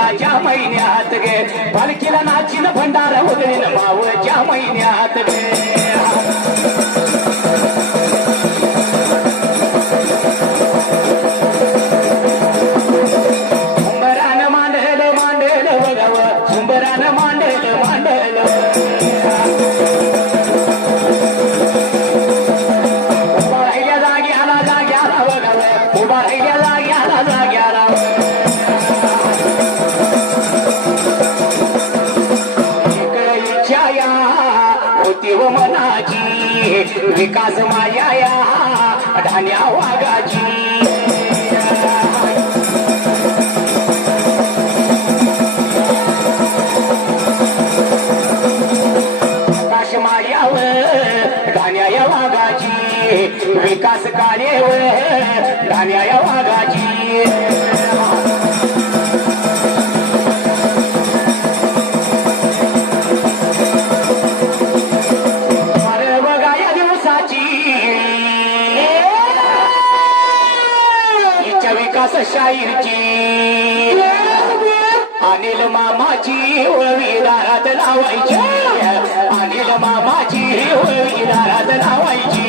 चैताच्या महिन्यात गे. पालखीला नाचीन भंडार उधळीन मावळच्या महिन्यात गे. सुंबरान होती हो मनाची. विकास माया या धान्या वागाची विकास कार्य धान्या वाघाची. विकास शाहीरची. अनिल मामाची ओळी दारात लावायची. अनिल मामाची ओळी दारात लावायची.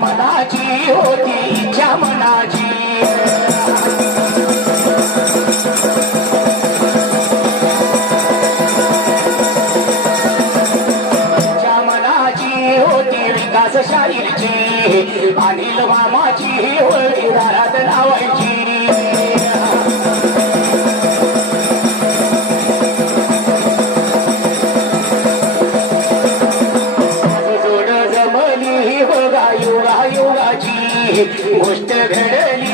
मनाची होती इच्छा मनाची. विकास अनिल मामाची होळी दारात लावायची. जोड जमली बघा हो योगा गोष्ट घडली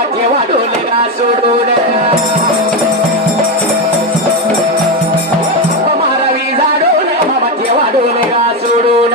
झाडून वाढून का सोडून मारावी जाडून मामा वाढून का सोडून